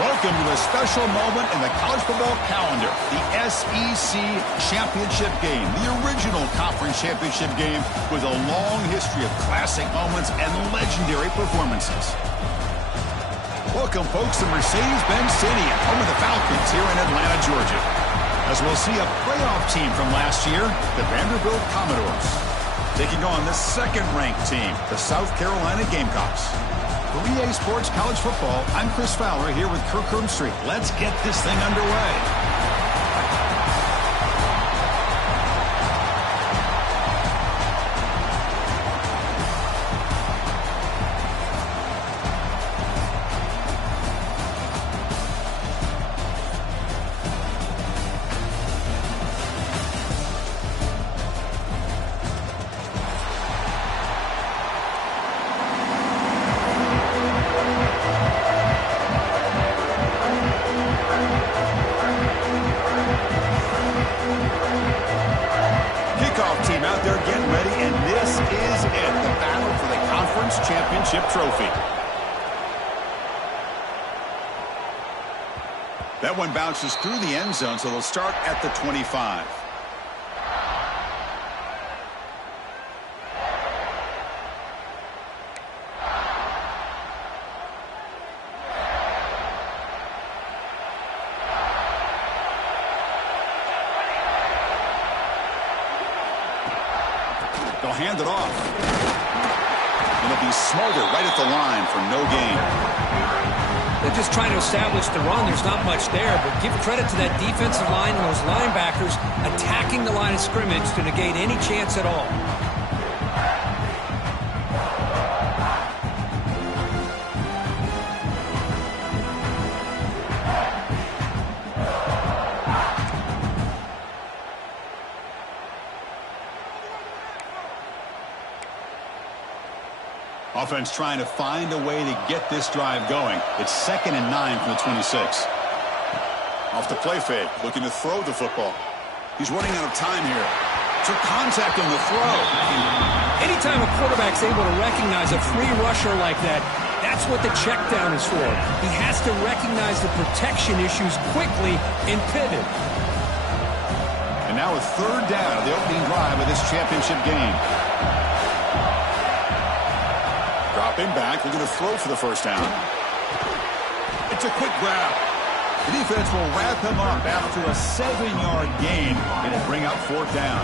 Welcome to a special moment in the college football calendar, the SEC Championship Game, the original conference championship game with a long history of classic moments and legendary performances. Welcome, folks, to Mercedes-Benz Stadium, home of the Falcons here in Atlanta, Georgia, as we'll see a playoff team from last year, the Vanderbilt Commodores, taking on the second-ranked team, the South Carolina Gamecocks. For EA Sports College Football, I'm Chris Fowler here with Kirk Herbstreit. Let's get this thing underway. Team out there getting ready, and this is it, the battle for the conference championship trophy. That one bounces through the end zone, so they'll start at the 25. They'll hand it off. And it'll be Smolder right at the line for no gain. They're just trying to establish the run. There's not much there, but give credit to that defensive line and those linebackers attacking the line of scrimmage to negate any chance at all. Offense trying to find a way to get this drive going. It's 2nd and 9 from the 26. Off the play fake, looking to throw the football. He's running out of time here. So contact on the throw. Anytime a quarterback's able to recognize a free rusher like that, that's what the check down is for. He has to recognize the protection issues quickly and pivot. And now a 3rd down of the opening drive of this championship game. Dropping back, looking to throw for the first down. It's a quick grab. The defense will wrap him up after a 7-yard gain. It'll bring up 4th down.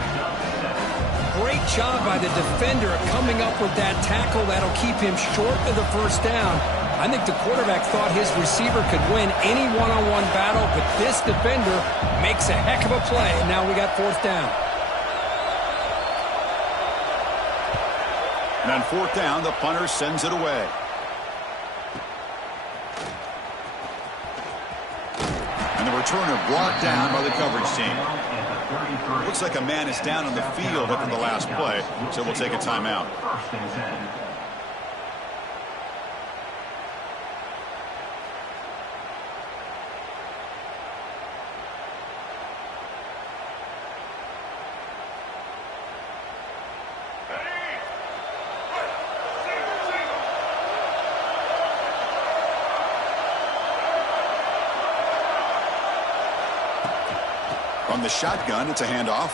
Great job by the defender coming up with that tackle that'll keep him short of the first down. I think the quarterback thought his receiver could win any one-on-one battle, but this defender makes a heck of a play, and now we got 4th down. And on 4th down, the punter sends it away. And the returner brought down by the coverage team. Looks like a man is down on the field after the last play, so we'll take a timeout. From the shotgun, it's a handoff.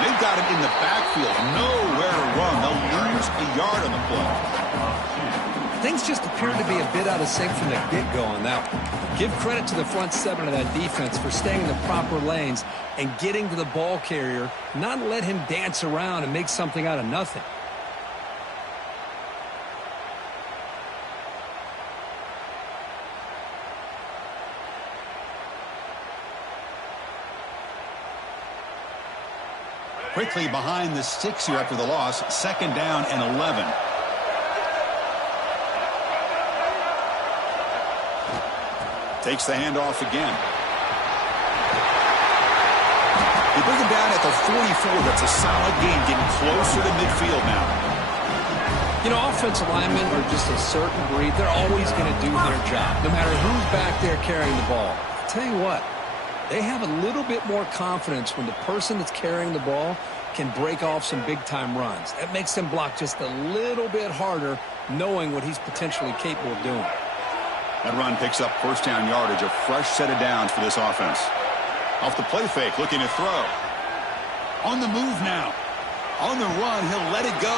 They've got him in the backfield. Nowhere to run. They'll lose a yard on the play. Things just appeared to be a bit out of sync from the get-go on that one. Give credit to the front 7 of that defense for staying in the proper lanes and getting to the ball carrier, not let him dance around and make something out of nothing. Quickly behind the sticks here after the loss. 2nd down and 11. Takes the handoff again. They bring him down at the 44. That's a solid gain, getting closer to midfield now. You know, offensive linemen are just a certain breed. They're always going to do their job, no matter who's back there carrying the ball. I'll tell you what. They have a little bit more confidence when the person that's carrying the ball can break off some big-time runs. That makes them block just a little bit harder, knowing what he's potentially capable of doing. That run picks up first down yardage, a fresh set of downs for this offense. Off the play fake, looking to throw. On the move now. On the run, he'll let it go.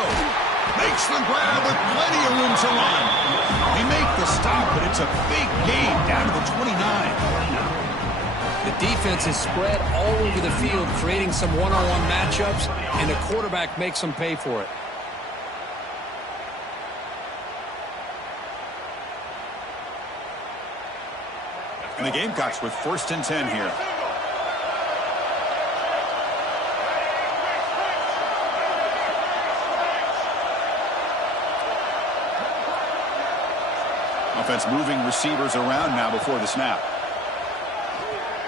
Makes the grab with plenty of room to run. They make the stop, but it's a big gain down to the 29. The defense is spread all over the field, creating some one-on-one matchups, and the quarterback makes them pay for it. And the Gamecocks with 1st and 10 here. Offense moving receivers around now before the snap.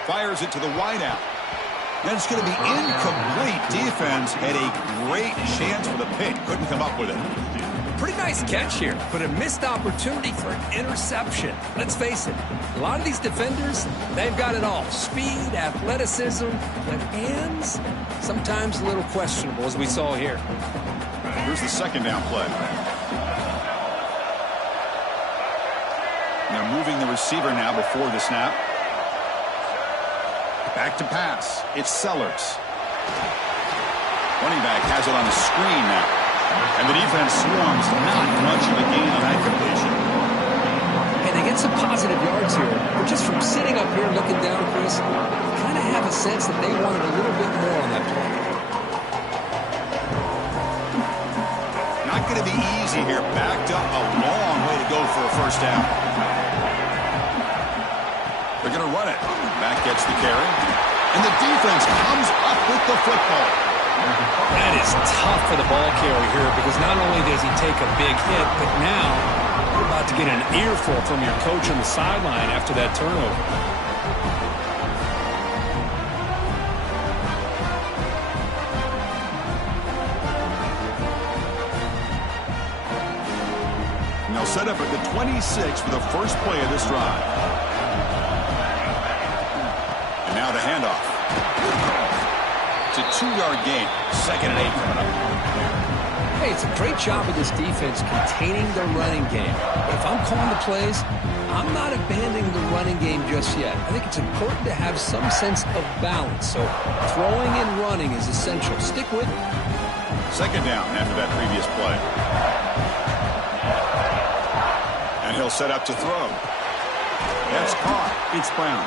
Fires it to the wideout. That's going to be incomplete. Defense had a great chance for the pick. Couldn't come up with it. Pretty nice catch here, but a missed opportunity for an interception. Let's face it, a lot of these defenders, they've got it all. Speed, athleticism, but hands, sometimes a little questionable, as we saw here. Here's the 2nd down play. They're moving the receiver now before the snap. Back to pass. It's Sellers. Running back has it on the screen now. And the defense swarms. Not much of a gain on that completion. Hey, they get some positive yards here. But just from sitting up here looking down, Chris, you kind of have a sense that they wanted a little bit more on that play. Not going to be easy here. Backed up a long way to go for a first down. They're going to run it. Back gets the carry. And the defense comes up with the football. That is tough for the ball carrier here because not only does he take a big hit, but now you're about to get an earful from your coach on the sideline after that turnover. And they'll set up at the 26 for the first play of this drive. And now the handoff. It's a 2-yard gain. 2nd and 8 coming up. Hey, it's a great job of this defense containing their running game. But if I'm calling the plays, I'm not abandoning the running game just yet. I think it's important to have some sense of balance. So throwing and running is essential. Stick with it. 2nd down after that previous play. And he'll set up to throw. That's caught. It's Brown.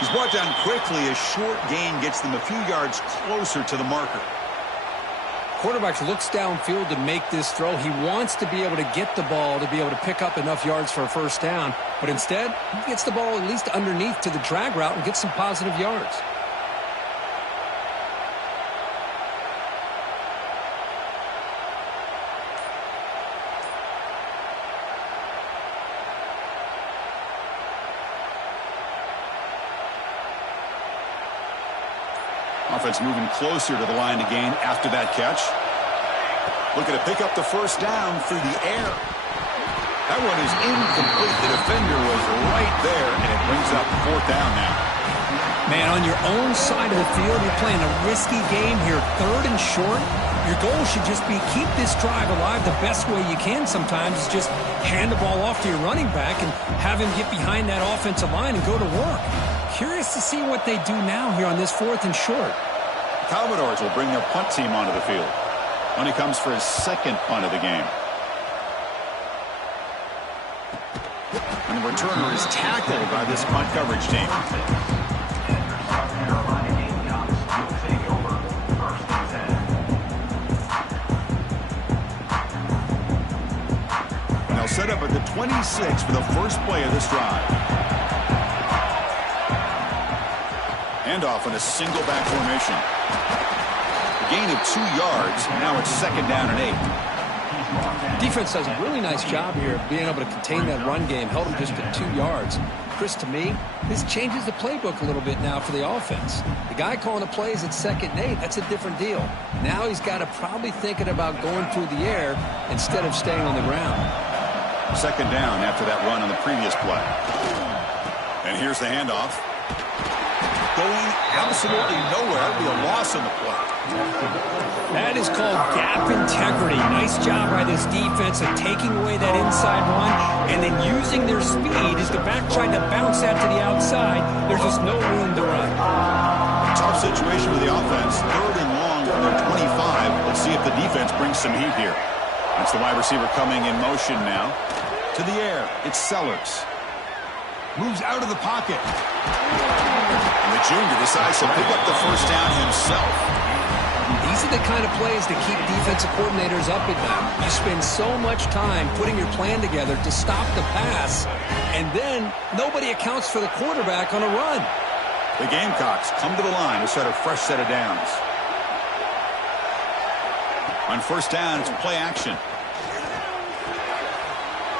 He's brought down quickly. A short gain gets them a few yards closer to the marker. Quarterback looks downfield to make this throw. He wants to be able to get the ball to be able to pick up enough yards for a first down. But instead, he gets the ball at least underneath to the drag route and gets some positive yards. Offense moving closer to the line to gain after that catch. Looking to pick up the first down through the air. That one is incomplete. The defender was right there, and it brings up 4th down now. Man, on your own side of the field, you're playing a risky game here. 3rd and short. Your goal should just be keep this drive alive the best way you can sometimes is just hand the ball off to your running back and have him get behind that offensive line and go to work. Curious to see what they do now here on this 4th and short. Commodores will bring their punt team onto the field when he comes for his 2nd punt of the game. And the returner is tackled by this punt coverage team. And they'll set up at the 26 for the first play of this drive. Handoff in a single back formation. Gain of 2 yards. Now it's 2nd down and 8. Defense does a really nice job here of being able to contain that run game. Held him just at 2 yards. Chris, to me, this changes the playbook a little bit now for the offense. The guy calling the plays at 2nd and 8, that's a different deal. Now he's got to probably thinking about going through the air instead of staying on the ground. 2nd down after that run on the previous play. And here's the handoff. going absolutely nowhere. It'll be a loss on the play. That is called gap integrity. Nice job by this defense of taking away that inside run and then using their speed as the back tried to bounce that to the outside. There's just no room to run. Tough situation for the offense. 3rd and long from their 25. Let's see if the defense brings some heat here. That's the wide receiver coming in motion now. To the air. It's Sellers. Moves out of the pocket. And the junior decides to pick up the first down himself. These are the kind of plays that keep defensive coordinators up at night. You spend so much time putting your plan together to stop the pass, and then nobody accounts for the quarterback on a run. The Gamecocks come to the line to set a fresh set of downs. On first down, it's play action.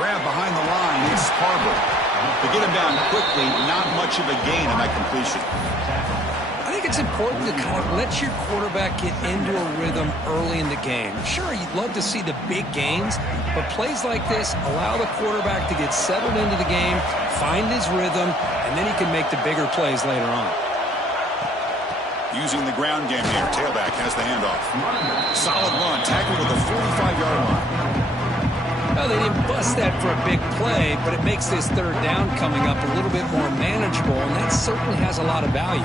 Grab behind the line, it's Harbor. To get him down quickly, not much of a gain on that completion. I think it's important to kind of let your quarterback get into a rhythm early in the game. Sure, you'd love to see the big gains, but plays like this allow the quarterback to get settled into the game, find his rhythm, and then he can make the bigger plays later on. Using the ground game here, tailback has the handoff. Solid run, tackled with a 45-yard line. Well, they didn't bust that for a big play, but it makes this 3rd down coming up a little bit more manageable, and that certainly has a lot of value.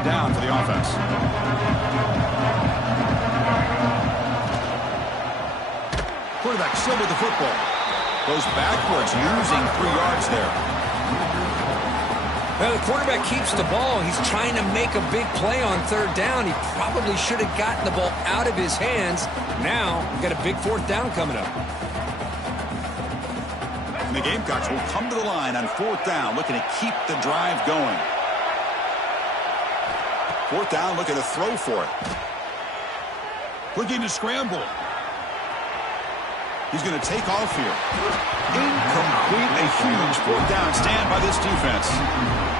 Down for the offense. Quarterback still with the football. Goes backwards, losing 3 yards there. Well, the quarterback keeps the ball. He's trying to make a big play on 3rd down. He probably should have gotten the ball out of his hands. Now, we've got a big 4th down coming up. And the Gamecocks will come to the line on 4th down, looking to keep the drive going. 4th down, looking to throw for it. Looking to scramble. He's going to take off here. Incomplete, a huge 4th down stand by this defense.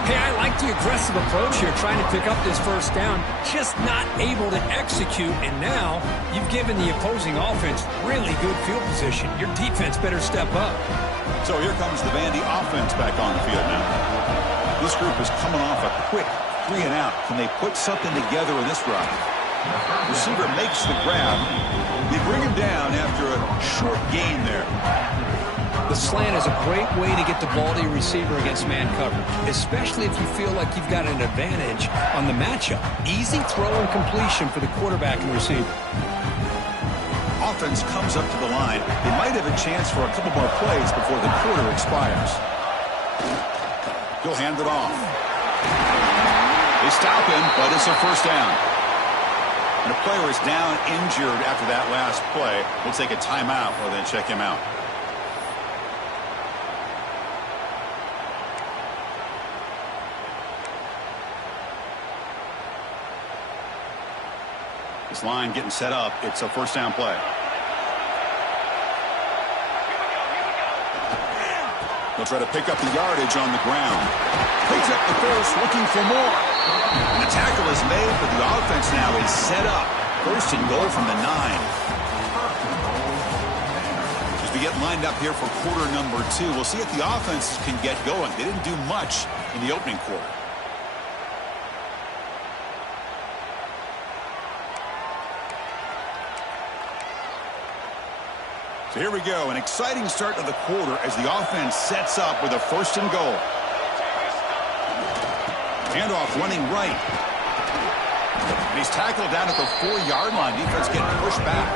Hey, I like the aggressive approach here, trying to pick up this 1st down, just not able to execute, and now you've given the opposing offense really good field position. Your defense better step up. So here comes the Vandy offense back on the field now. This group is coming off a quick 3 and out. Can they put something together in this drive? Receiver makes the grab. They bring him down after a short gain there. The slant is a great way to get the ball to your receiver against man coverage, especially if you feel like you've got an advantage on the matchup. Easy throw and completion for the quarterback and receiver. Offense comes up to the line. They might have a chance for a couple more plays before the quarter expires. He'll hand it off. They stop him, but it's a 1st down. And the player is down injured after that last play. We'll take a timeout or then check him out. This line getting set up. It's a 1st down play. They'll try to pick up the yardage on the ground. Picks up the first, looking for more. And the tackle is made, but the offense now is set up. 1st and goal from the 9. As we get lined up here for quarter number 2, we'll see if the offenses can get going. They didn't do much in the opening quarter. So here we go, an exciting start to the quarter as the offense sets up with a 1st and goal. Handoff running right. And he's tackled down at the 4-yard line. Defense getting pushed back.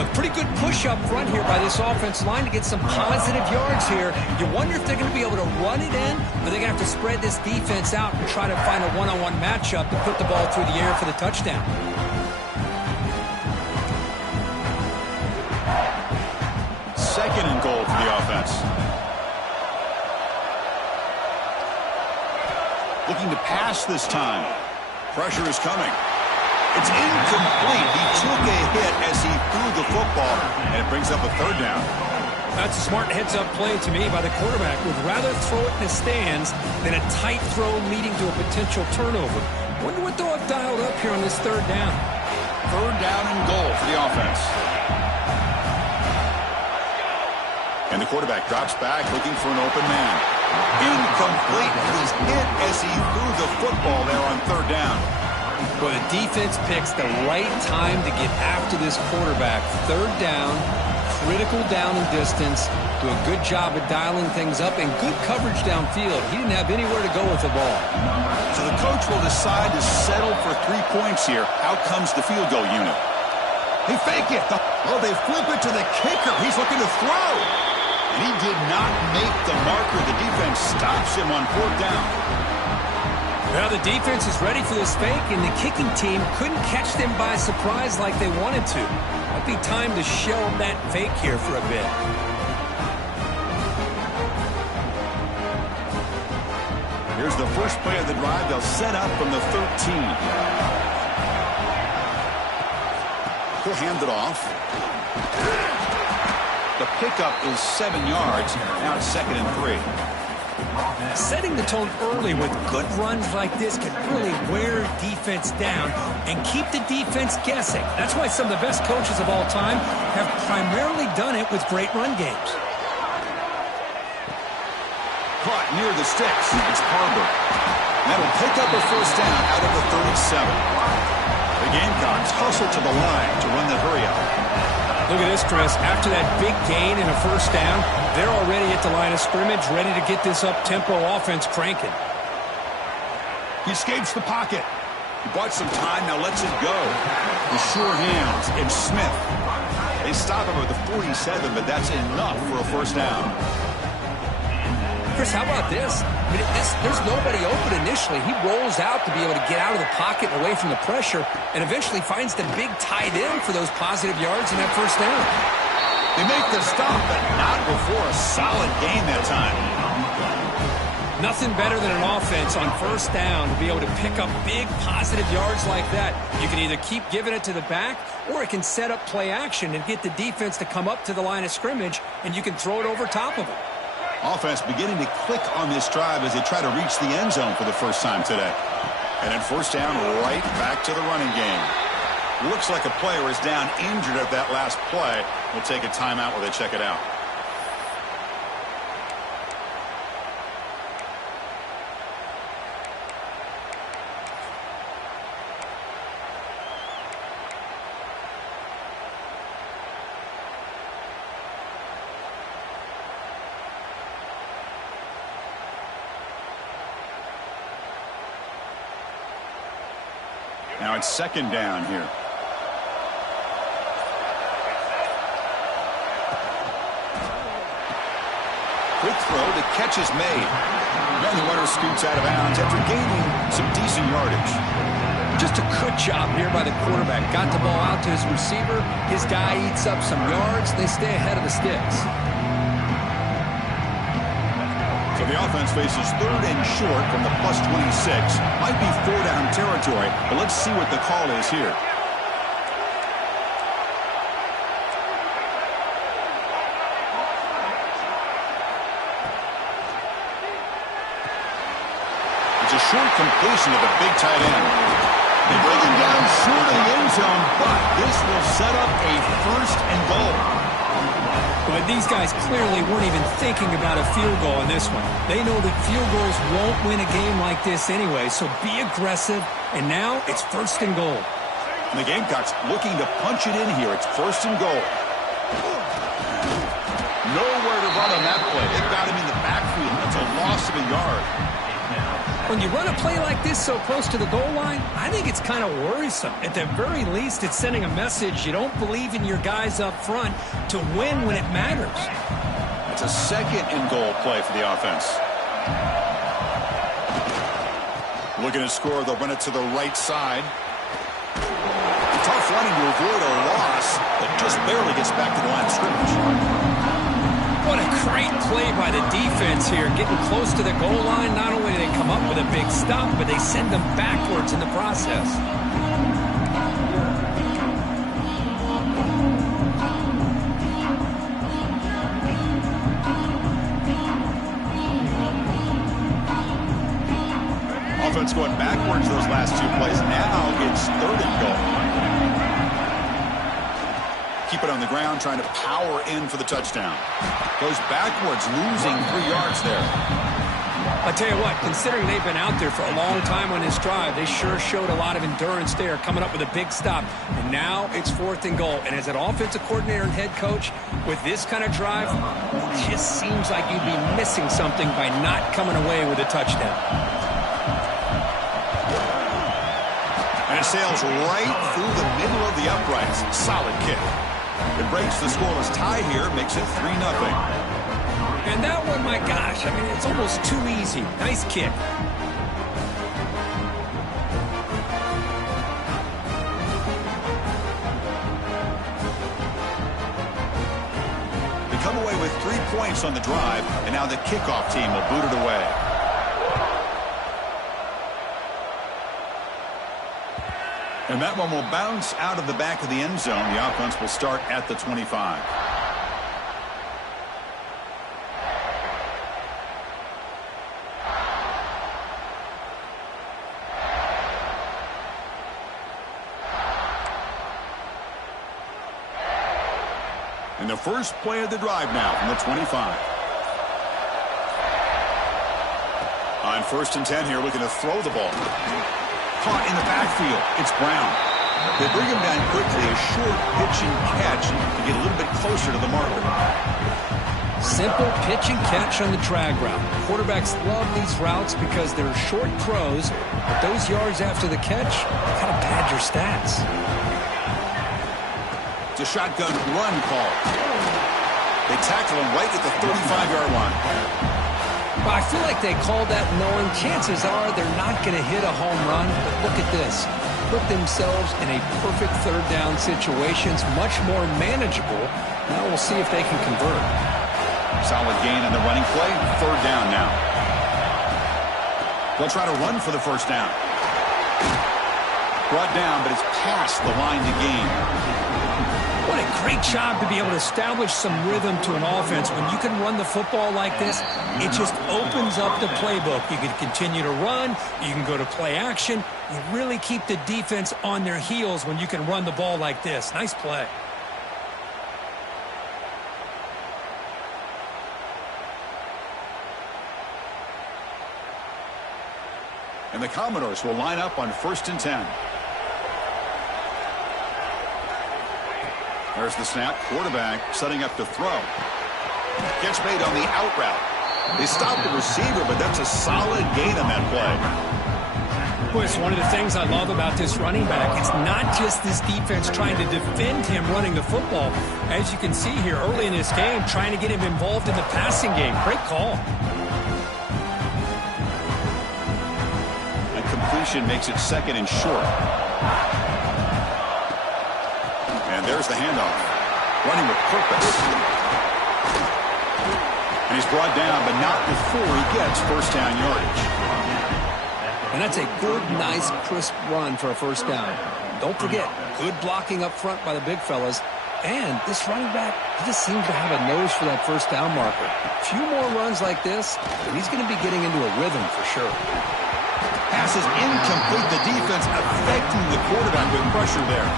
A pretty good push up front here by this offensive line to get some positive yards here. You wonder if they're going to be able to run it in, or they're going to have to spread this defense out and try to find a one-on-one matchup to put the ball through the air for the touchdown. 2nd and goal for the offense. Looking to pass this time. Pressure is coming. It's incomplete. He took a hit as he threw the football, and it brings up a third down. That's a smart heads-up play to me by the quarterback. Would rather throw it in the stands than a tight throw leading to a potential turnover. Wonder what they'll have dialed up here on this third down. Third down and goal for the offense. And the quarterback drops back looking for an open man. Incomplete. He's hit as he threw the football there on third down. Well, the defense picks the right time to get after this quarterback. Third down, critical down and distance. Do a good job of dialing things up and good coverage downfield. He didn't have anywhere to go with the ball. So the coach will decide to settle for 3 points here. Out comes the field goal unit. They fake it. Oh, they flip it to the kicker. He's looking to throw. And he did not make the marker. The defense stops him on fourth down. Well, the defense is ready for this fake, and the kicking team couldn't catch them by surprise like they wanted to. Might be time to shell that fake here for a bit. Here's the first play of the drive. They'll set up from the 13. He'll hand it off. The pickup is 7 yards. Now it's 2nd and 3. Setting the tone early with good runs like this can really wear defense down and keep the defense guessing. That's why some of the best coaches of all time have primarily done it with great run games. Caught near the sticks. It's Barber. That'll pick up a first down out of the 37. The Gamecocks hustle to the line to run the hurry out. Look at this, Chris. After that big gain and a first down, they're already at the line of scrimmage, ready to get this up-tempo offense cranking. He escapes the pocket. He bought some time, now lets it go. The sure hands, and Smith. They stop him at the 47, but that's enough for a first down. Chris, how about this? I mean, there's nobody open initially. He rolls out to be able to get out of the pocket and away from the pressure and eventually finds the big tight end for those positive yards in that first down. They make the stop, but not before a solid gain that time. Nothing better than an offense on first down to be able to pick up big positive yards like that. You can either keep giving it to the back or it can set up play action and get the defense to come up to the line of scrimmage and you can throw it over top of them. Offense beginning to click on this drive as they try to reach the end zone for the first time today. And then first down, right back to the running game. Looks like a player is down injured at that last play. We'll take a timeout while they check it out. Now it's second down here. Quick throw, the catch is made. Then the runner scoots out of bounds after gaining some decent yardage. Just a good job here by the quarterback. Got the ball out to his receiver. His guy eats up some yards. They stay ahead of the sticks. So the offense faces third and short from the plus 26. Might be 4-down territory, but let's see what the call is here. It's a short completion of the big tight end. They bring him down short of the end zone, but this will set up a first and goal. But these guys clearly weren't even thinking about a field goal in this one. They know that field goals won't win a game like this anyway, so be aggressive. And now it's first and goal. And the Gamecocks looking to punch it in here. It's first and goal. Nowhere to run on that play. They got him in the backfield. That's a loss of a yard. When you run a play like this so close to the goal line, I think it's kind of worrisome. At the very least, it's sending a message you don't believe in your guys up front to win when it matters. It's a second and goal play for the offense. Looking to score, they'll run it to the right side. Tough running to avoid a loss, but just barely gets back to the line of scrimmage. What a great play by the defense here. Getting close to the goal line, not only do they come up with a big stop, but they send them backwards in the process. Offense going backwards those last 2 plays. Now it's 3rd and goal. Keep it on the ground, trying to power in for the touchdown. Goes backwards, losing 3 yards there. I tell you what, considering they've been out there for a long time on this drive, they sure showed a lot of endurance there, coming up with a big stop. And now it's 4th and goal. And as an offensive coordinator and head coach, with this kind of drive, it just seems like you'd be missing something by not coming away with a touchdown. And it sails right through the middle of the uprights. Solid kick. It breaks the scoreless tie here, makes it 3-0. And that one, my gosh, I mean, it's almost too easy. Nice kick. They come away with 3 points on the drive, and now the kickoff team will boot it away. And that one will bounce out of the back of the end zone. The offense will start at the 25. And the first play of the drive now from the 25. On 1st and 10 here, looking to throw the ball. Caught in the backfield. It's Brown. They bring him down quickly. A short pitch and catch to get a little bit closer to the marker. Simple pitch and catch on the drag route. Quarterbacks love these routes because they're short throws, but those yards after the catch kind of pad your stats. It's a shotgun run call. They tackle him right at the 35-yard line. Well, I feel like they called that knowing chances are they're not going to hit a home run, but look at this. Put themselves in a perfect 3rd down situation. It's much more manageable. Now we'll see if they can convert. Solid gain on the running play. 3rd down now. They'll try to run for the 1st down. Brought down, but it's past the line to gain. What a great job to be able to establish some rhythm to an offense. When you can run the football like this, it just opens up the playbook. You can continue to run. You can go to play action. You really keep the defense on their heels when you can run the ball like this. Nice play. And the Commodores will line up on 1st and 10. There's the snap. Quarterback setting up to throw. Catch made on the out route. They stopped the receiver, but that's a solid gain on that play. Boy, it's one of the things I love about this running back. It's not just this defense trying to defend him running the football. As you can see here early in this game, trying to get him involved in the passing game. Great call. A completion makes it 2nd and short. And there's the handoff. Running with purpose. And he's brought down, but not before he gets 1st down yardage. And that's a good, nice, crisp run for a 1st down. Don't forget, good blocking up front by the big fellas. And this running back, he just seems to have a nose for that 1st down marker. A few more runs like this, and he's going to be getting into a rhythm for sure. Pass is incomplete. The defense affecting the quarterback with pressure there.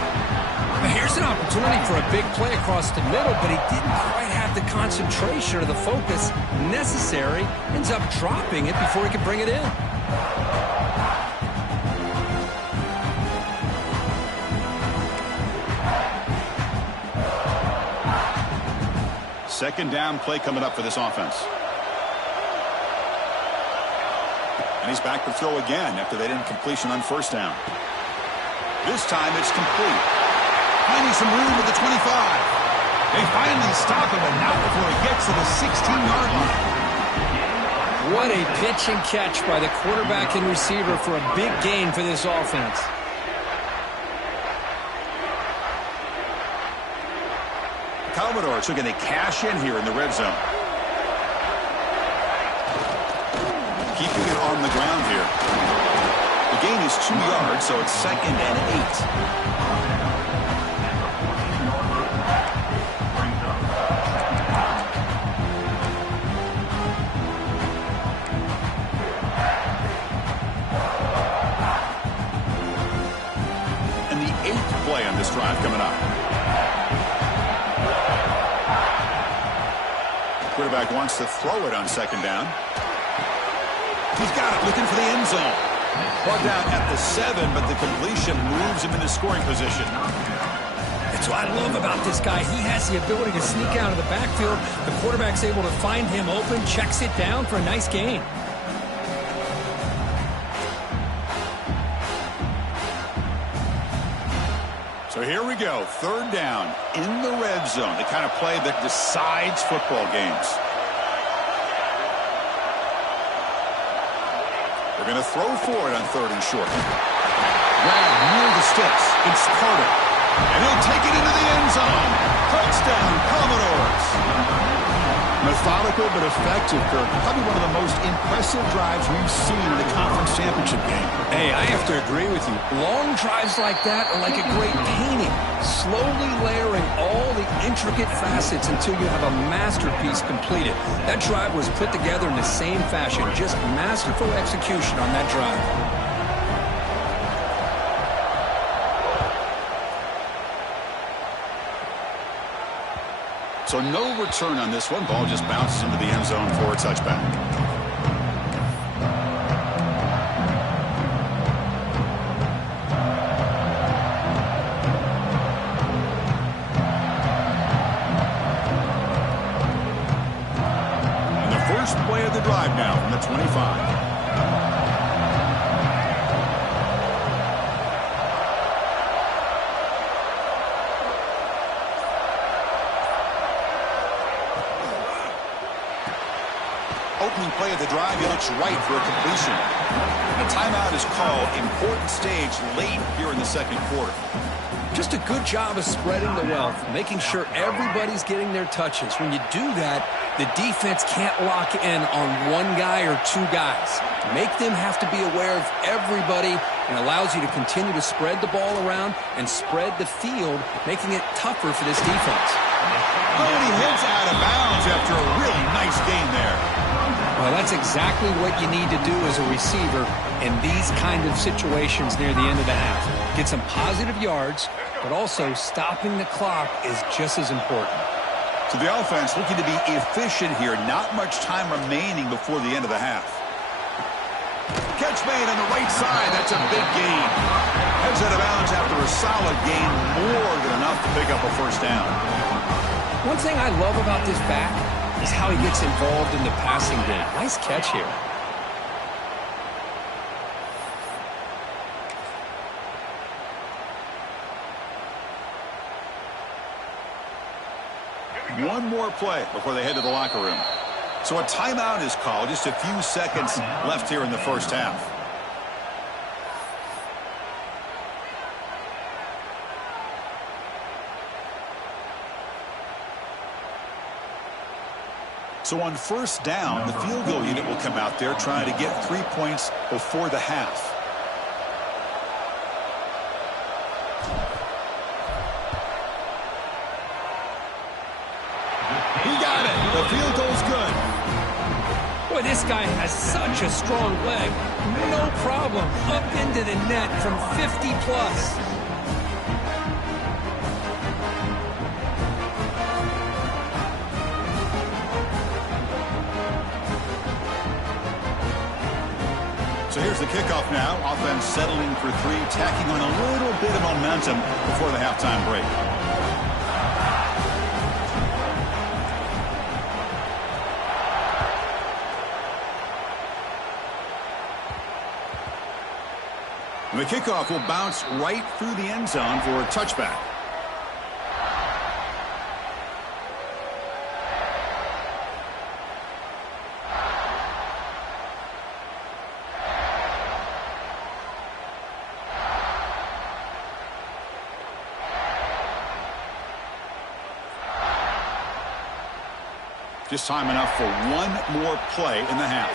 Here's an opportunity for a big play across the middle, but he didn't quite have the concentration or the focus necessary. Ends up dropping it before he could bring it in. Second down play coming up for this offense. And he's back to throw again after that incompletion on 1st down. This time it's complete. Finding some room at the 25. They finally stop him, and not before he gets to the 16-yard line. What a pitch and catch by the quarterback and receiver for a big gain for this offense. The Commodores are going to cash in here in the red zone. Keeping it on the ground here. The gain is 2 yards, so it's 2nd and 8. this drive coming up. Quarterback wants to throw it on second down. He's got it, looking for the end zone. Brought down at the 7, but the completion moves him into scoring position. That's what I love about this guy. He has the ability to sneak out of the backfield. The quarterback's able to find him open, checks it down for a nice gain. So here we go, third down in the red zone, the kind of play that decides football games. They're going to throw for it on 3rd and short. Grab near the sticks. It's Carter. And he'll take it into the end zone. Touchdown, Commodores. Methodical but effective, Kirk. Probably one of the most impressive drives we've seen in the conference championship game. Hey, I have to agree with you. Long drives like that are like a great painting. Slowly layering all the intricate facets until you have a masterpiece completed. That drive was put together in the same fashion. Just masterful execution on that drive. So no return on this one. Ball just bounces into the end zone for a touchback. And the first play of the drive now from the 25. Opening play of the drive, he looks right for a completion. And a timeout is called. Important stage late here in the second quarter. Just a good job of spreading the wealth, making sure everybody's getting their touches. When you do that, the defense can't lock in on one guy or two guys. Make them have to be aware of everybody and allows you to continue to spread the ball around and spread the field, making it tougher for this defense. Oh, and he heads out of bounds after a really nice gain there. Well, that's exactly what you need to do as a receiver in these kind of situations near the end of the half. Get some positive yards, but also stopping the clock is just as important. So the offense looking to be efficient here. Not much time remaining before the end of the half. Catch made on the right side. That's a big gain. Heads out of bounds after a solid gain. More than enough to pick up a first down. One thing I love about this back is how he gets involved in the passing game. Nice catch here. One more play before they head to the locker room. So a timeout is called. Just a few seconds left here in the first half. So on first down, the field goal unit will come out there trying to get 3 points before the half. He got it. The field goal's good. Boy, this guy has such a strong leg. No problem. Up into the net from 50 plus. So here's the kickoff now. Offense settling for 3, tacking on a little bit of momentum before the halftime break. And the kickoff will bounce right through the end zone for a touchback. Just time enough for one more play in the half.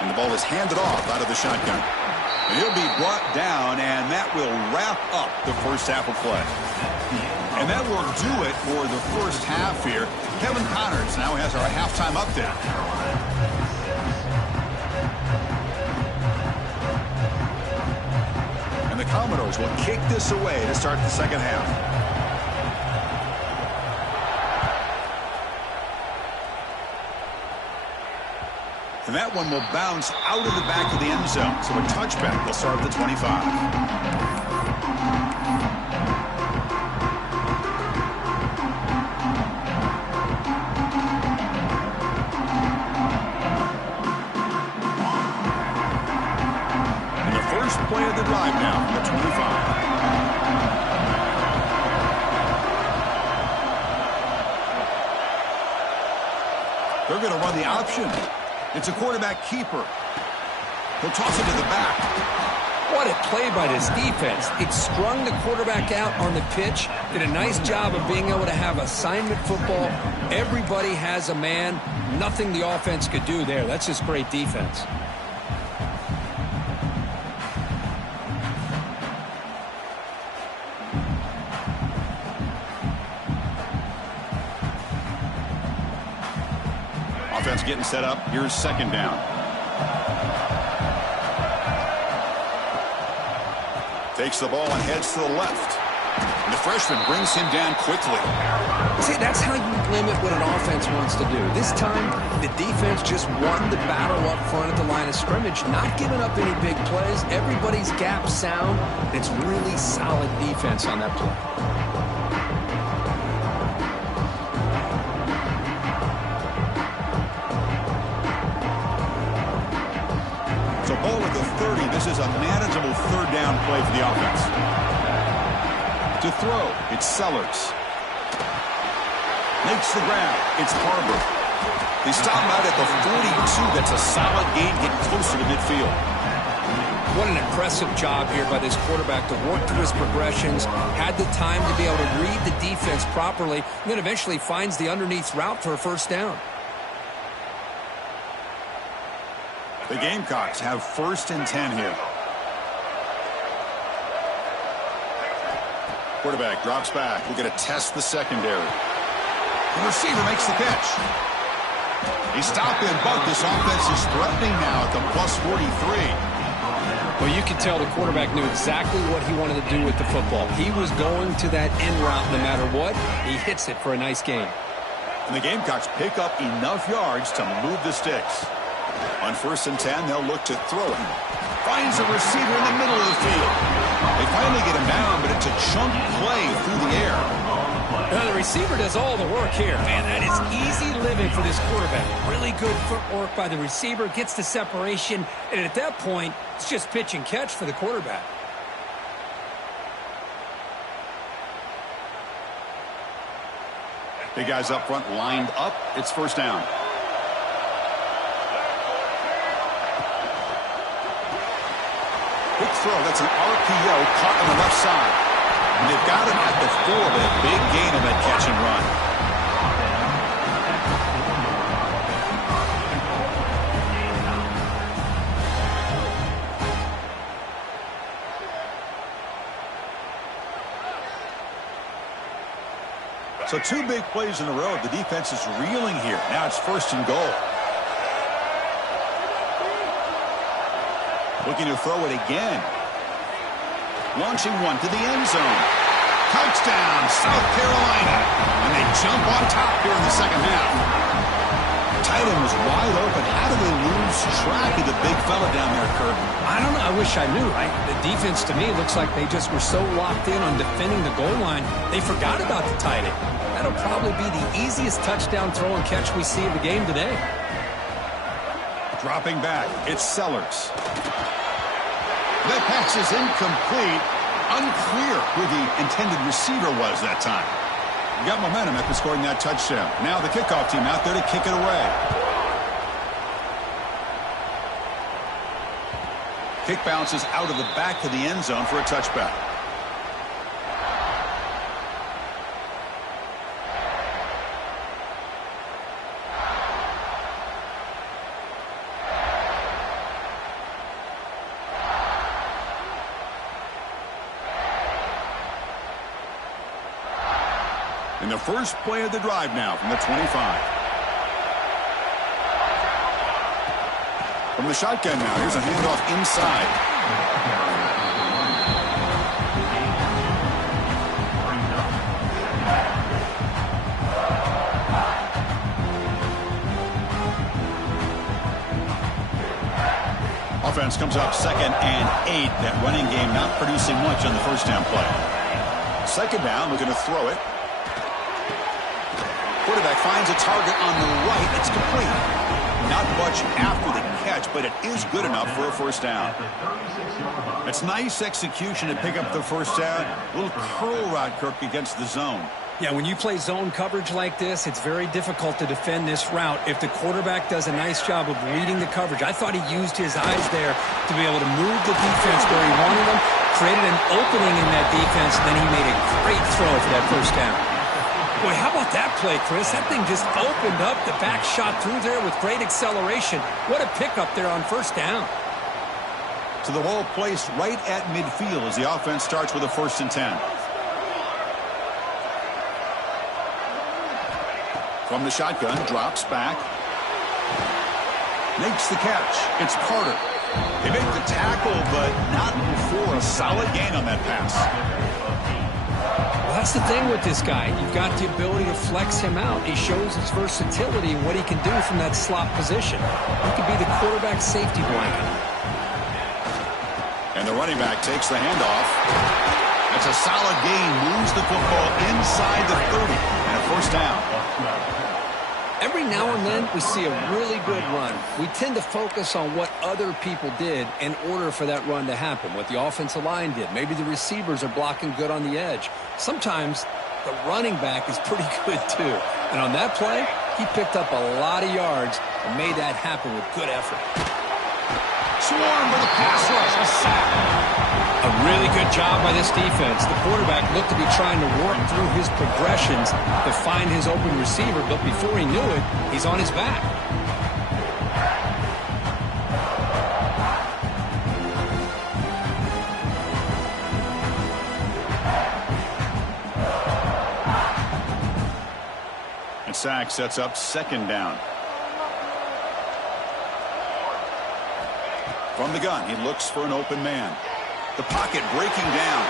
And the ball is handed off out of the shotgun. And he'll be brought down, and that will wrap up the first half of play. And that will do it for the first half here. Kevin Connors now has our halftime update. And the Commodores offense will kick this away to start the second half. And that one will bounce out of the back of the end zone. So a touchback will start at the 25. Play of the drive now from the 25. They're going to run the option. It's a quarterback keeper. He'll toss it to the back. What a play by this defense. It strung the quarterback out on the pitch. Did a nice job of being able to have assignment football. Everybody has a man. Nothing the offense could do there. That's just great defense. Offense getting set up. Here's second down. Takes the ball and heads to the left. And the freshman brings him down quickly. See, that's how you limit what an offense wants to do. This time, the defense just won the battle up front at the line of scrimmage, not giving up any big plays. Everybody's gap sound. It's really solid defense on that play. Ball at the 30. This is a manageable third down play for the offense. To throw, it's Sellers. Makes the grab. It's Harbor. They stop him out at the 42. That's a solid gain, getting closer to midfield. What an impressive job here by this quarterback to work through his progressions, had the time to be able to read the defense properly, and then eventually finds the underneath route for a first down. The Gamecocks have 1st and 10 here. Quarterback drops back. We're going to test the secondary. The receiver makes the catch. He stopped in, but this offense is threatening now at the plus 43. Well, you can tell the quarterback knew exactly what he wanted to do with the football. He was going to that end route no matter what. He hits it for a nice gain. And the Gamecocks pick up enough yards to move the sticks. On 1st and 10, they'll look to throw it. Finds a receiver in the middle of the field. They finally get him down, but it's a chunk play through the air. Now, the receiver does all the work here. Man, that is easy living for this quarterback. Really good footwork by the receiver, gets the separation, and at that point, it's just pitch and catch for the quarterback. Big guys up front lined up. It's first down. Quick throw. That's an RPO caught on the left side. And they've got him at the 4, but a big gain on that catch and run. So 2 big plays in a row. The defense is reeling here. Now it's 1st and goal. Looking to throw it again. Launching one to the end zone. Touchdown, South Carolina. And they jump on top here in the second half. Tight end was wide open. How did they lose track of the big fella down there, Kurt? I don't know. I wish I knew. The defense, to me, looks like they just were so locked in on defending the goal line, they forgot about the tight end. That'll probably be the easiest touchdown throw and catch we see of the game today. Dropping back, it's Sellers. That pass is incomplete. Unclear who the intended receiver was that time. You got momentum after scoring that touchdown. Now the kickoff team out there to kick it away. Kick bounces out of the back of the end zone for a touchback. In the first play of the drive now from the 25. From the shotgun now, here's a handoff inside. Offense comes up 2nd and 8. That running game not producing much on the first down play. 2nd down, looking to throw it. Quarterback finds a target on the right. It's complete. Not much after the catch, but it is good enough for a first down. It's nice execution to pick up the first down. A little curl route, Kirk, against the zone. Yeah, when you play zone coverage like this, it's very difficult to defend this route if the quarterback does a nice job of reading the coverage. I thought he used his eyes there to be able to move the defense where he wanted them, created an opening in that defense, and then he made a great throw for that first down. Boy, how about that play, Chris? That thing just opened up. The back shot through there with great acceleration. What a pickup there on first down. So the ball placed right at midfield as the offense starts with a 1st and 10. From the shotgun, drops back. Makes the catch. It's Carter. They make the tackle, but not before a solid gain on that pass. Well, that's the thing with this guy. You've got the ability to flex him out. He shows his versatility and what he can do from that slot position. He could be the quarterback safety blanket. And the running back takes the handoff. That's a solid gain. Moves the football inside the 30 and a first down. Every now and then we see a really good run. We tend to focus on what other people did in order for that run to happen, what the offensive line did. Maybe the receivers are blocking good on the edge. Sometimes the running back is pretty good too. And on that play, he picked up a lot of yards and made that happen with good effort. Swarm with a pass rush, a sack. A really good job by this defense. The quarterback looked to be trying to work through his progressions to find his open receiver, but before he knew it, he's on his back. And sack sets up 2nd down. From the gun, he looks for an open man. The pocket breaking down.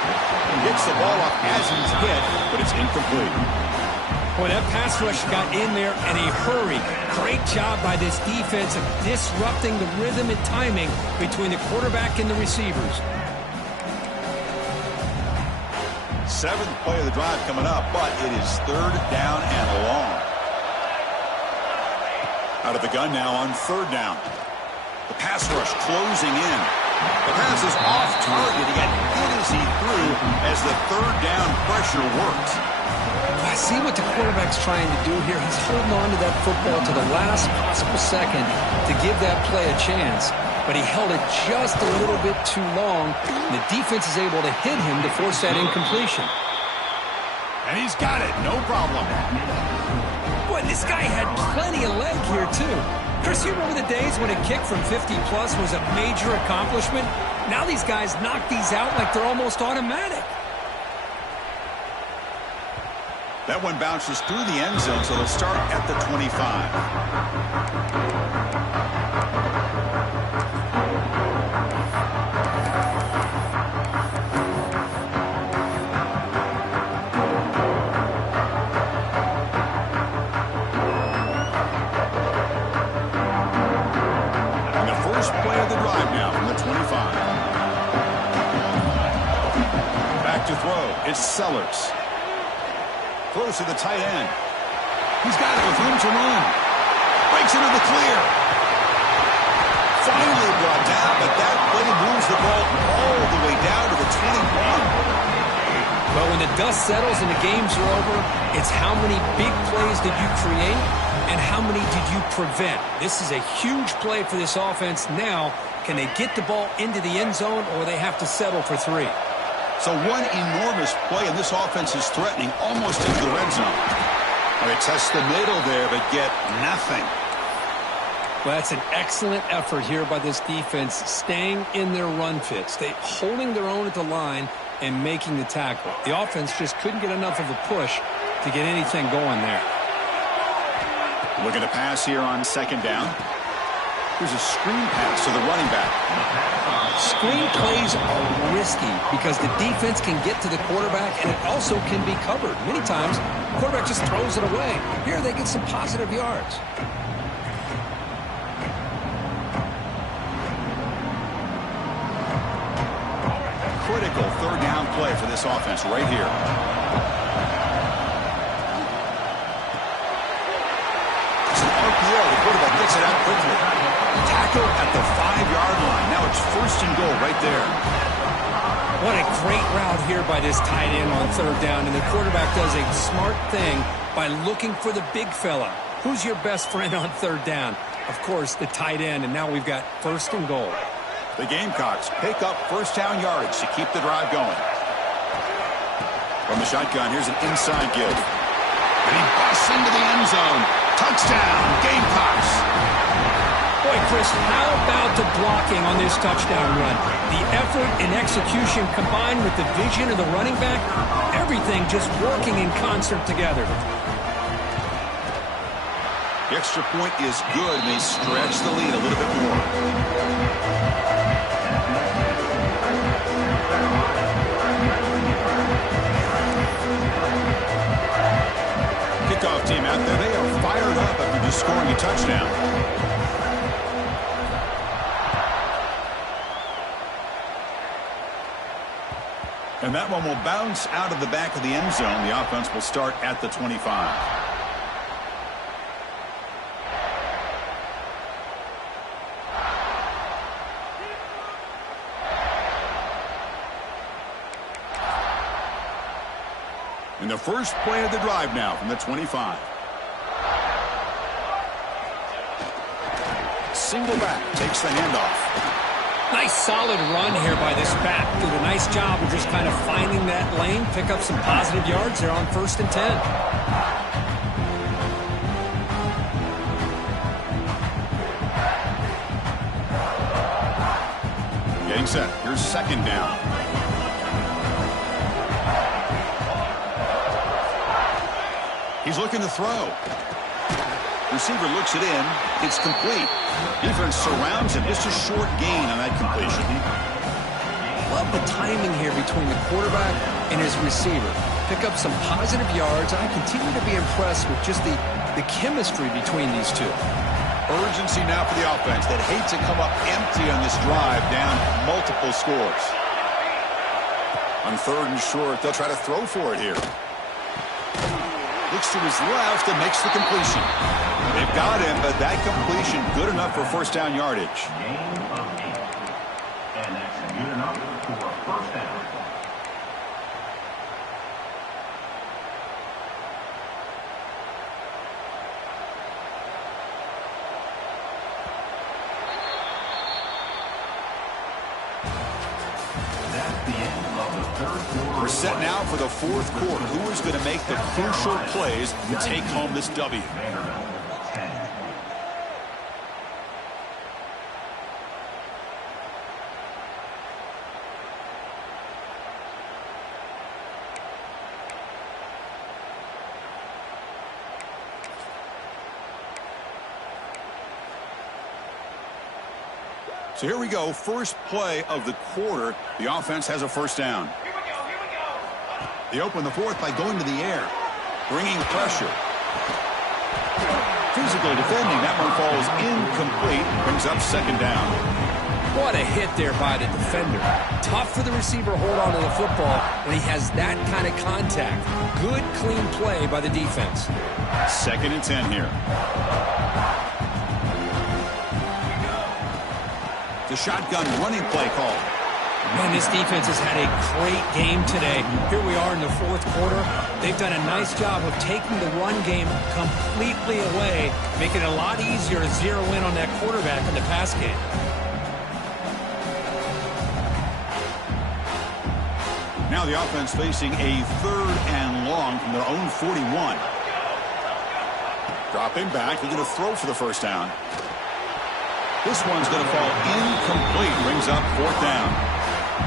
He gets the ball up as he's hit, but it's incomplete. Boy, that pass rush got in there in a hurry. Great job by this defense of disrupting the rhythm and timing between the quarterback and the receivers. 7th play of the drive coming up, but it is 3rd down and long. Out of the gun now on 3rd down. The pass rush closing in. The pass is off target. He got hit as he threw as the 3rd down pressure worked. I see what the quarterback's trying to do here. He's holding on to that football to the last possible second to give that play a chance. But he held it just a little bit too long. And the defense is able to hit him to force that incompletion. And he's got it. No problem. Boy, this guy had plenty of leg here, too. Chris, you remember the days when a kick from 50-plus was a major accomplishment? Now these guys knock these out like they're almost automatic. That one bounces through the end zone, so they'll start at the 25. Play of the drive now from the 25. Back to throw. It's Sellers. Throws to the tight end. He's got it with room to run. Breaks into the clear. Finally brought down, but that play moves the ball all the way down to the 21. Well, when the dust settles and the games are over, it's how many big plays did you create and how many did you prevent? This is a huge play for this offense. Now, can they get the ball into the end zone or they have to settle for 3? So one enormous play, and this offense is threatening almost into the red zone. They test the middle there, but get nothing. Well, that's an excellent effort here by this defense, staying in their run fits. They holding their own at the line and making the tackle. The offense just couldn't get enough of a push to get anything going there. Looking to pass here on 2nd down. Here's a screen pass to the running back. Screen plays are risky because the defense can get to the quarterback and it also can be covered. Many times, the quarterback just throws it away. Here they get some positive yards. critical third down play for this offense right here. It's an RPO. The quarterback gets it out quickly. Tackle at the 5-yard line. Now it's first and goal right there. What a great route here by this tight end on third down, and the quarterback does a smart thing by looking for the big fella. Who's your best friend on third down? Of course, the tight end, and now we've got first and goal. The Gamecocks pick up first down yardage to keep the drive going. From the shotgun, here's an inside give. And he busts into the end zone. Touchdown, Gamecocks. Boy, Chris, how about the blocking on this touchdown run? The effort and execution combined with the vision of the running back, everything just working in concert together. The extra point is good, and they stretch the lead a little bit more. Kickoff team out there, they are fired up after just scoring a touchdown. And that one will bounce out of the back of the end zone. The offense will start at the 25. And the first play of the drive now from the 25. Single back takes the handoff. Nice solid run here by this back. Did a nice job of just kind of finding that lane, pick up some positive yards there on 1st and 10. Getting set. Here's second down. He's looking to throw. Receiver looks it in. It's complete. Defense surrounds him. Just a short gain on that completion. Love the timing here between the quarterback and his receiver. Pick up some positive yards. I continue to be impressed with just the chemistry between these two. Urgency now for the offense that hates to come up empty on this drive, down multiple scores. On 3rd and short, they'll try to throw for it here. Looks to his left and makes the completion. They've got him, but that completion good enough for first down yardage. And that's good enough for first down. We're set now for the 4th quarter. Who is going to make the crucial plays to take home this W? So here we go. First play of the quarter. The offense has a first down. They open the 4th by going to the air, bringing pressure. Physical defending. That one falls incomplete. Brings up second down. What a hit there by the defender. Tough for the receiver to hold on to the football when he has that kind of contact. Good, clean play by the defense. 2nd and 10 here. The shotgun running play call. Man, this defense has had a great game today. Here we are in the 4th quarter. They've done a nice job of taking the run game completely away, making it a lot easier to zero in on that quarterback in the pass game. Now the offense facing a 3rd and long from their own 41. Dropping back, they're going to throw for the first down. This one's going to fall incomplete. Brings up 4th down.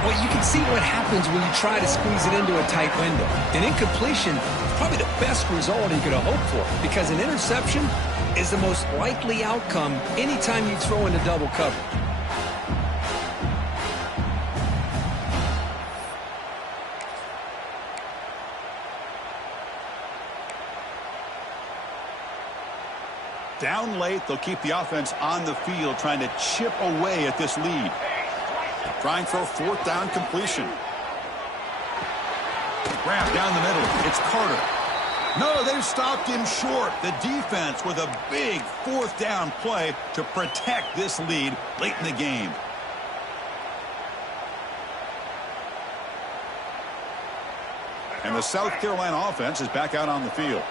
Well, you can see what happens when you try to squeeze it into a tight window. An incompletion is probably the best result you could have hoped for, because an interception is the most likely outcome anytime you throw into double coverage. Down late, they'll keep the offense on the field, trying to chip away at this lead. Trying for a 4th down completion. Grab down the middle. It's Carter. No, they've stopped him short. The defense with a big fourth down play to protect this lead late in the game. And the South Carolina offense is back out on the field.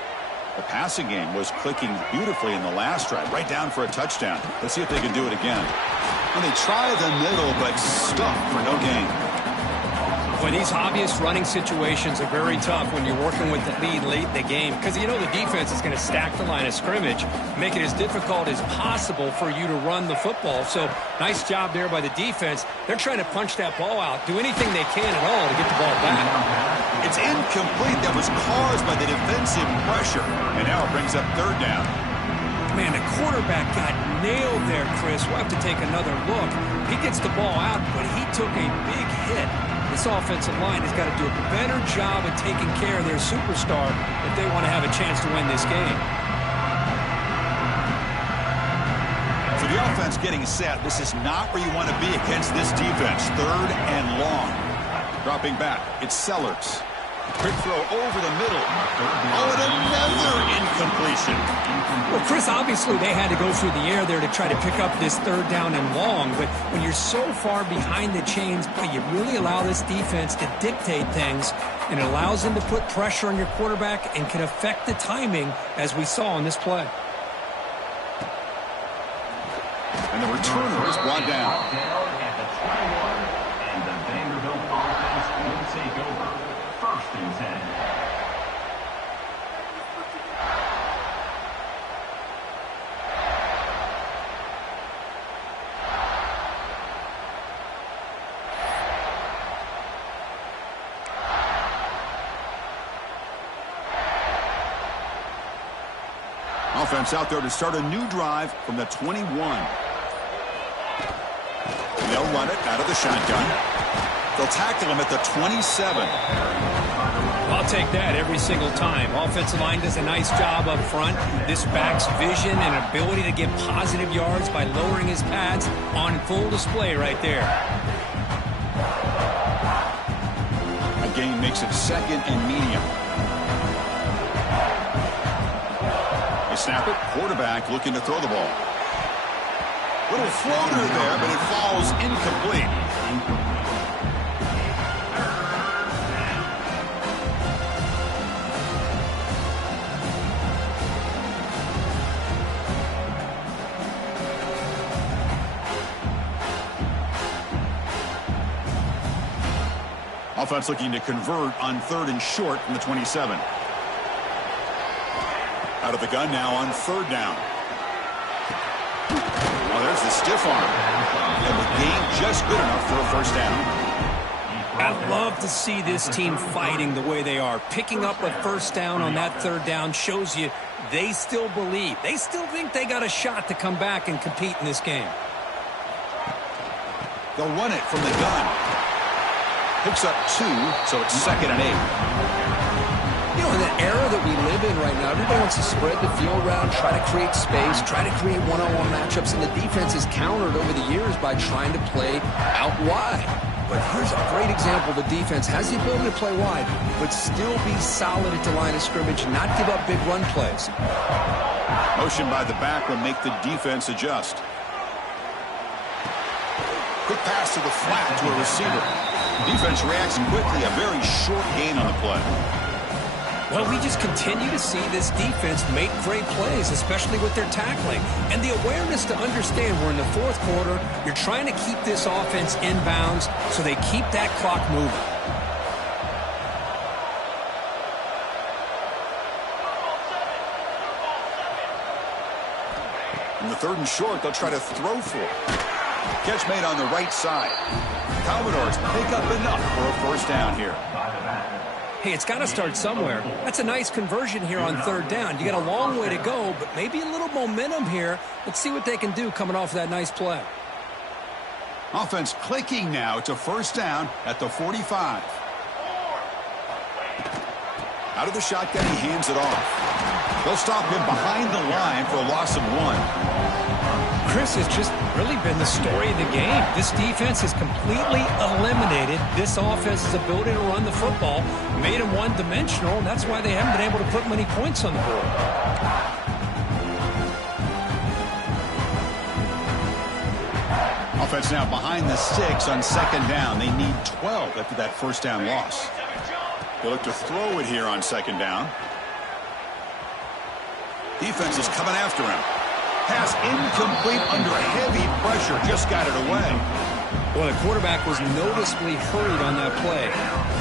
The passing game was clicking beautifully in the last drive, right down for a touchdown. Let's see if they can do it again. And they try the middle, but stuffed for no gain. Boy, these obvious running situations are very tough when you're working with the lead late in the game because you know the defense is going to stack the line of scrimmage, make it as difficult as possible for you to run the football. So nice job there by the defense. They're trying to punch that ball out, do anything they can at all to get the ball back. It's incomplete. That was caused by the defensive pressure. And now it brings up third down. Man, the quarterback got nailed there, Chris. We'll have to take another look. He gets the ball out, but he took a big hit. This offensive line has got to do a better job of taking care of their superstar if they want to have a chance to win this game. For the offense getting set, this is not where you want to be against this defense. Third and long. Dropping back, it's Sellers. Quick throw over the middle. Oh, and another incompletion. Well, Chris, obviously they had to go through the air there to try to pick up this third down and long, but when you're so far behind the chains, boy, you really allow this defense to dictate things, and it allows them to put pressure on your quarterback and can affect the timing, as we saw in this play. And the returner is brought down. At the 21, and the Vanderbilt offense will take over. First and 10. Offense out there to start a new drive from the 21. They'll run it out of the shotgun. They'll tackle him at the 27. I'll take that every single time. Offensive line does a nice job up front. This back's vision and ability to get positive yards by lowering his pads on full display right there. A gain makes it second and medium. They snap it. Quarterback looking to throw the ball. Little floater there, but it falls incomplete. Offense looking to convert on third and short from the 27. Out of the gun now on third down. Oh, there's the stiff arm. And the gain just good enough for a first down. I love to see this team fighting the way they are. Picking up a first down on that third down shows you they still believe. They still think they got a shot to come back and compete in this game. They'll run it from the gun. Picks up 2, so it's second and 8. You know, in the era that we live in right now, everybody wants to spread the field around, try to create space, try to create one-on-one matchups, and the defense is countered over the years by trying to play out wide. But here's a great example. The defense has the ability to play wide, but still be solid at the line of scrimmage, not give up big run plays. Motion by the back will make the defense adjust. Quick pass to the flat to a receiver. Defense reacts quickly, a very short gain on the play. Well, we just continue to see this defense make great plays, especially with their tackling. And the awareness to understand we're in the fourth quarter, you're trying to keep this offense in bounds so they keep that clock moving. In the third and short, they'll try to throw for it. Catch made on the right side. Commodores pick up enough for a first down here. Hey, it's got to start somewhere. That's a nice conversion here on third down. You got a long way to go, but maybe a little momentum here. Let's see what they can do coming off of that nice play. Offense clicking now to first down at the 45. Out of the shotgun, he hands it off. They'll stop him behind the line for a loss of 1. Chris, has just really been the story of the game. This defense has completely eliminated this offense's ability to run the football, made them one-dimensional, and that's why they haven't been able to put many points on the board. Offense now behind the 6 on second down. They need 12 after that first down loss. They look to throw it here on second down. Defense is coming after him. Pass incomplete under heavy pressure. Just got it away. Well, the quarterback was noticeably hurried on that play.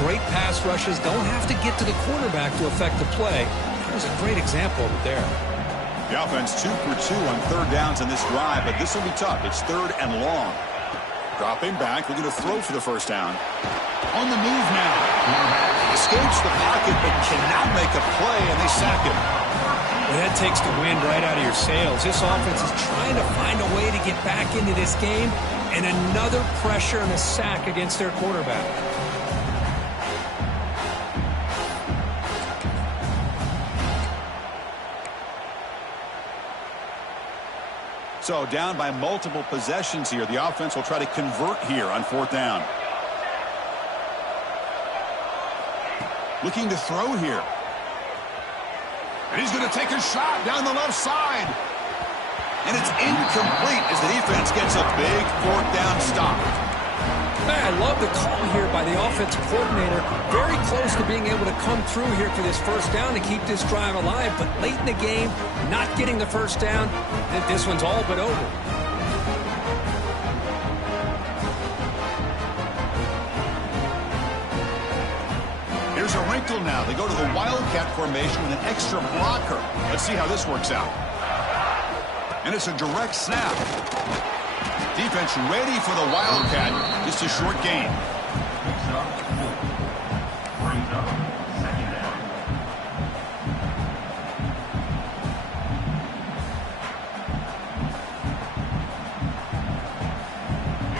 Great pass rushes don't have to get to the quarterback to affect the play. That was a great example of it there. The offense 2 for 2 on third downs in this drive, but this will be tough. It's third and long. Dropping back, looking to throw for the first down. On the move now. Escapes the pocket, but cannot make a play, and they sack him. Well, that takes the wind right out of your sails. This offense is trying to find a way to get back into this game, and another pressure and a sack against their quarterback. So down by multiple possessions here. The offense will try to convert here on fourth down. Looking to throw here. And he's going to take a shot down the left side. And it's incomplete as the defense gets a big fourth down stop. I love the call here by the offensive coordinator. Very close to being able to come through here for this first down to keep this drive alive. But late in the game, not getting the first down, this one's all but over. Here's a wrinkle now. They go to the Wildcat formation with an extra blocker. Let's see how this works out. And it's a direct snap. Defense ready for the Wildcat. Just a short gain. Brings up second down.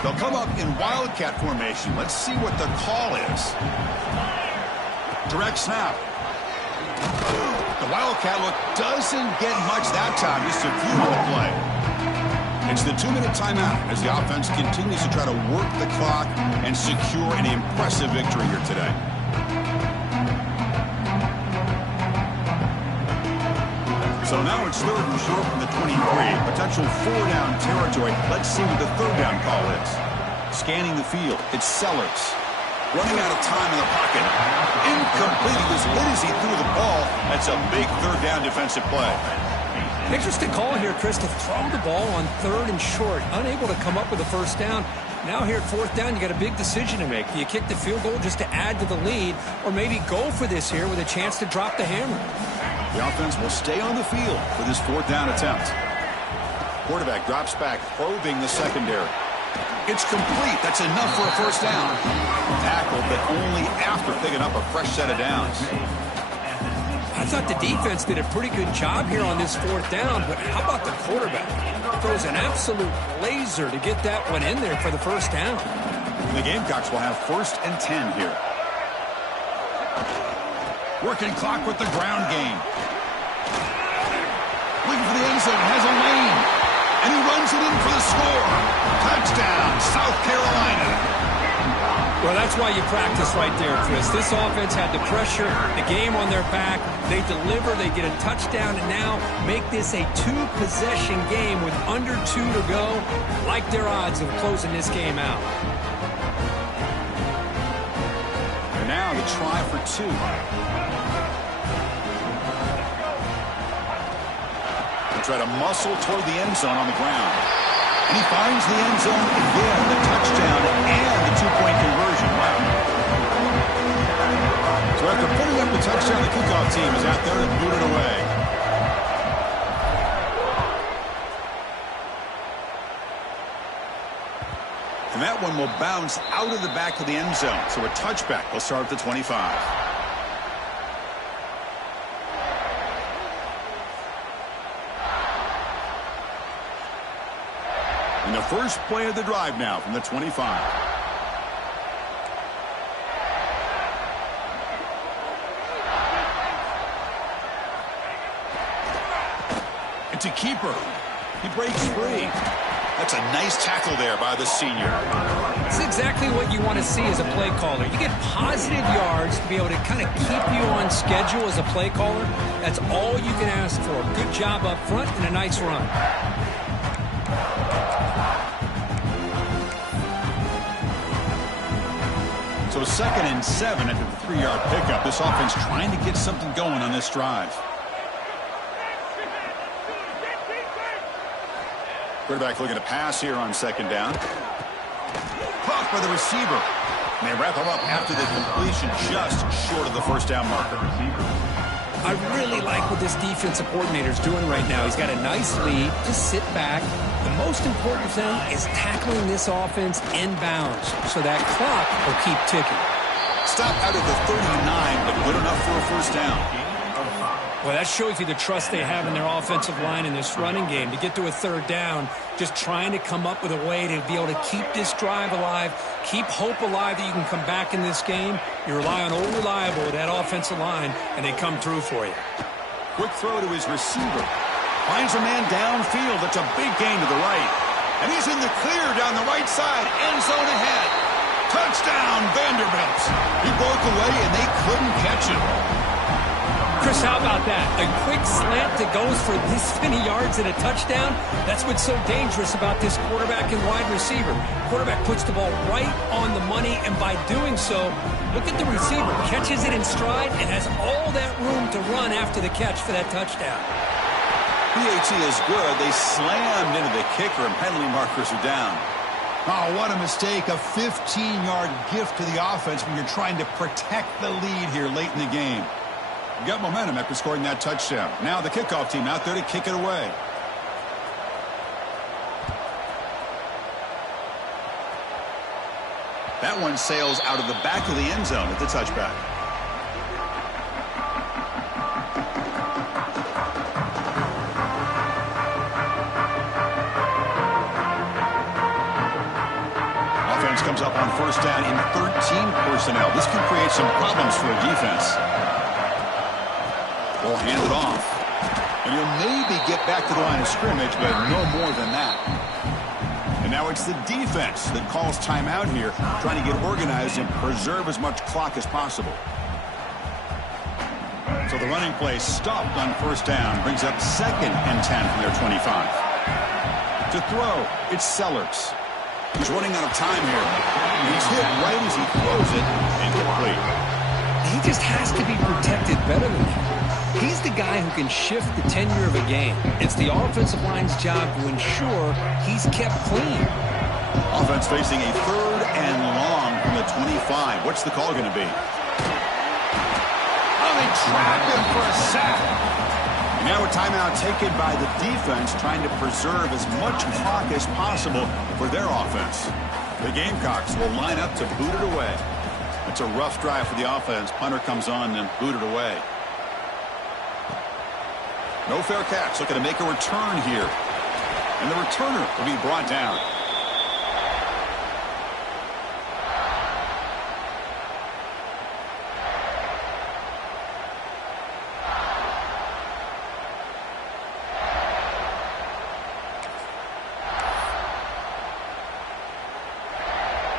They'll come up in Wildcat formation. Let's see what the call is. Direct snap. The Wildcat look doesn't get much that time. Just a few on the play. It's the 2-minute timeout as the offense continues to try to work the clock and secure an impressive victory here today. So now it's third and short from the 23. Potential 4-down territory. Let's see what the third down call is. Scanning the field. It's Sellers. Running out of time in the pocket. Incomplete. He was hit as he threw the ball. That's a big third down defensive play. Interesting call here, Chris, to throw the ball on third and short. Unable to come up with a first down. Now here at fourth down, you got a big decision to make. Do you kick the field goal just to add to the lead, or maybe go for this here with a chance to drop the hammer? The offense will stay on the field for this fourth down attempt. Quarterback drops back, probing the secondary. It's complete. That's enough for a first down. Tackled, but only after picking up a fresh set of downs. I thought the defense did a pretty good job here on this fourth down, but how about the quarterback? Throws an absolute laser to get that one in there for the first down. The Gamecocks will have first and 10 here. Working clock with the ground game. Looking for the end zone, has a lane. And he runs it in for the score. Touchdown, South Carolina. Well, that's why you practice right there, Chris. This offense had the pressure, the game on their back. They deliver, they get a touchdown, and now make this a 2-possession game with under 2 to go. Like their odds of closing this game out. And now the try for 2. They try to muscle toward the end zone on the ground. And he finds the end zone again, the touchdown and the 2-point conversion. Wow. So after putting up the touchdown, the kickoff team is out there and booted away. And that one will bounce out of the back of the end zone. So a touchback will start at the 25. And the first play of the drive now from the 25. It's a keeper. He breaks free. That's a nice tackle there by the senior. It's exactly what you want to see as a play caller. You get positive yards to be able to kind of keep you on schedule as a play caller. That's all you can ask for. Good job up front and a nice run. So 2nd and 7 after the 3-yard pickup. This offense trying to get something going on this drive. Quarterback looking to pass here on 2nd down. Caught by the receiver. And they wrap him up after the completion, just short of the 1st down marker. I really like what this defensive coordinator is doing right now. He's got a nice lead. Just sit back. The most important thing is tackling this offense inbounds so that clock will keep ticking. Stop out of the 39, but good enough for a 1st down. Well, that shows you the trust they have in their offensive line in this running game. To get to a 3rd down, just trying to come up with a way to be able to keep this drive alive, keep hope alive that you can come back in this game. You rely on old reliable with that offensive line, and they come through for you. Quick throw to his receiver. Finds a man downfield. That's a big gain to the right. And he's in the clear down the right side. End zone ahead. Touchdown, Vanderbilt. He broke away, and they couldn't catch him. Chris, how about that? A quick slant that goes for this many yards and a touchdown. That's what's so dangerous about this quarterback and wide receiver. Quarterback puts the ball right on the money, and by doing so, look at the receiver. Catches it in stride and has all that room to run after the catch for that touchdown. PAT is good. They slammed into the kicker, and penalty markers are down. Oh, what a mistake. A 15-yard gift to the offense when you're trying to protect the lead here late in the game. Got momentum after scoring that touchdown. Now the kickoff team out there to kick it away. That one sails out of the back of the end zone at the touchback. Offense comes up on 1st down in 13 personnel. This can create some problems for a defense. Will hand it off. And he'll maybe get back to the line of scrimmage, but no more than that. And now it's the defense that calls timeout here, trying to get organized and preserve as much clock as possible. So the running play stopped on 1st down, brings up 2nd and 10 from their 25. To throw, it's Sellers. He's running out of time here. He's hit right as he throws it, incomplete. He just has to be protected better than that. He's the guy who can shift the tenure of a game. It's the offensive line's job to ensure he's kept clean. Offense facing a 3rd and long from the 25. What's the call going to be? Oh, they trap him for a sack. Now a timeout taken by the defense, trying to preserve as much clock as possible for their offense. The Gamecocks will line up to boot it away. It's a rough drive for the offense. Punter comes on and booted away. No fair catch. Looking to make a return here. And the returner will be brought down.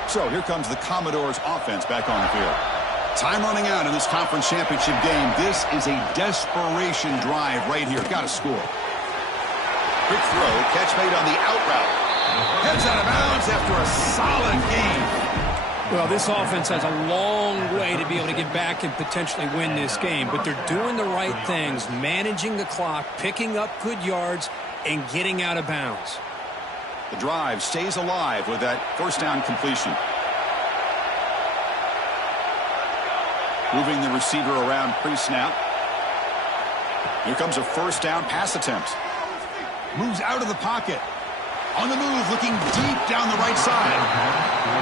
So here comes the Commodores offense back on the field. Time running out in this conference championship game. This is a desperation drive right here. Got to score. Quick throw. Catch made on the out route. Heads out of bounds after a solid game. Well, this offense has a long way to be able to get back and potentially win this game. But they're doing the right things, managing the clock, picking up good yards, and getting out of bounds. The drive stays alive with that 1st down completion. Moving the receiver around pre-snap. Here comes a 1st down pass attempt. Moves out of the pocket. On the move, looking deep down the right side.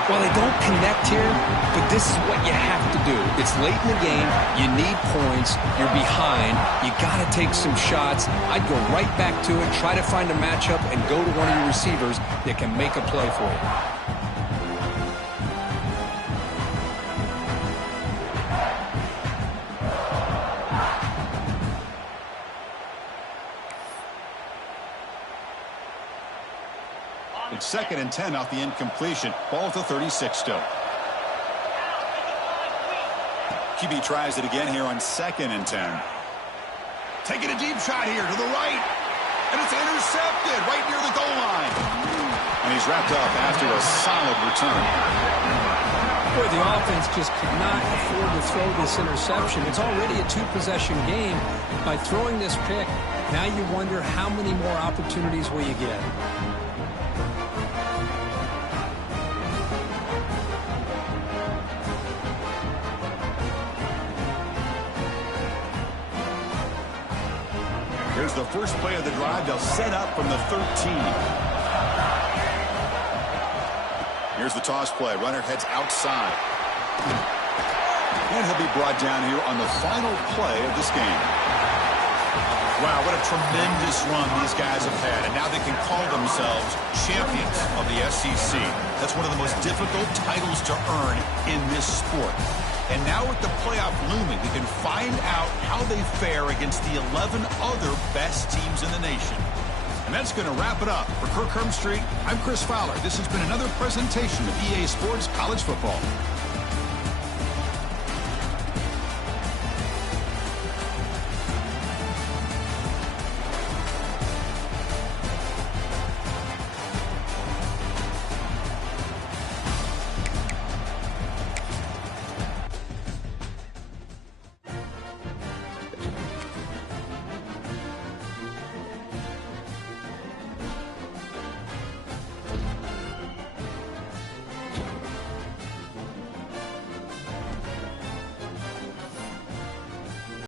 Well, they don't connect here, but this is what you have to do. It's late in the game. You need points. You're behind. You got to take some shots. I'd go right back to it, try to find a matchup, and go to one of your receivers that can make a play for you. 2nd and 10 off the incompletion. Ball at the 36 still. QB tries it again here on 2nd and 10. Taking a deep shot here to the right. And it's intercepted right near the goal line. And he's wrapped up after a solid return. Boy, the offense just could not afford to throw this interception. It's already a 2-possession game. By throwing this pick, now you wonder how many more opportunities will you get. Here's the first play of the drive. They'll set up from the 13. Here's the toss play. Runner heads outside. And he'll be brought down here on the final play of this game. Wow, what a tremendous run these guys have had. And now they can call themselves champions of the SEC. That's one of the most difficult titles to earn in this sport. And now with the playoff looming, we can find out how they fare against the 11 other best teams in the nation. And that's going to wrap it up. For Kirk Street, I'm Chris Fowler. This has been another presentation of EA Sports College Football.